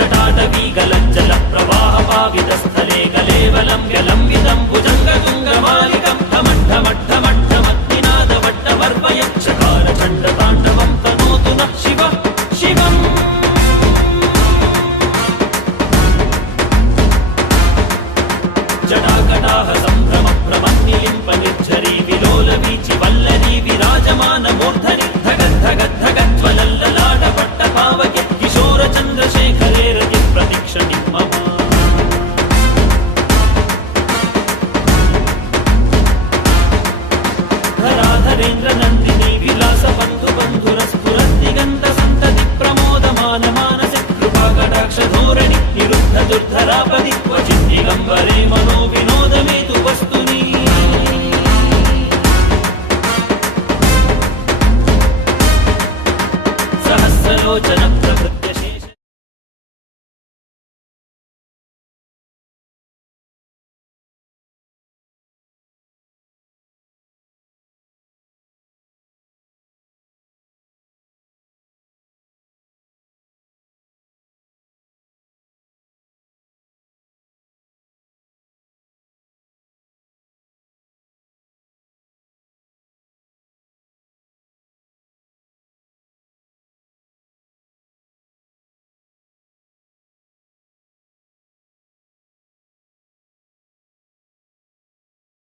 जटाटवीगलज्जल प्रवाहपावितस्थले गलेवलं गलम्बितं भुजङ्गतुङ्गमालिकं ढमढ्ढमढ्ढमढ्ढमत्तिनादवट्टवर्वयक्षकारचण्डताण्डवं तनोतु नः शिवः शिवम् जटाकटाह सम्भ्रमप्रमन्निलिम्पनिर्झरी विलोलवीचि वल्लरी विराजमानमूर्धनि धगद्धगद्धगज्ज्वलल्ललाटपट्टपावके किशोरचन्द्रशेखरे रति प्रतीक्षणि मम धराधरेन्द्रनन्दिनी विलासबन्धुबन्धुरस्फुरद्दिगन्तसन्तति प्रमोदमानमानसे कृपाकटाक्षधोरणि निरुद्धदुर्धरापदि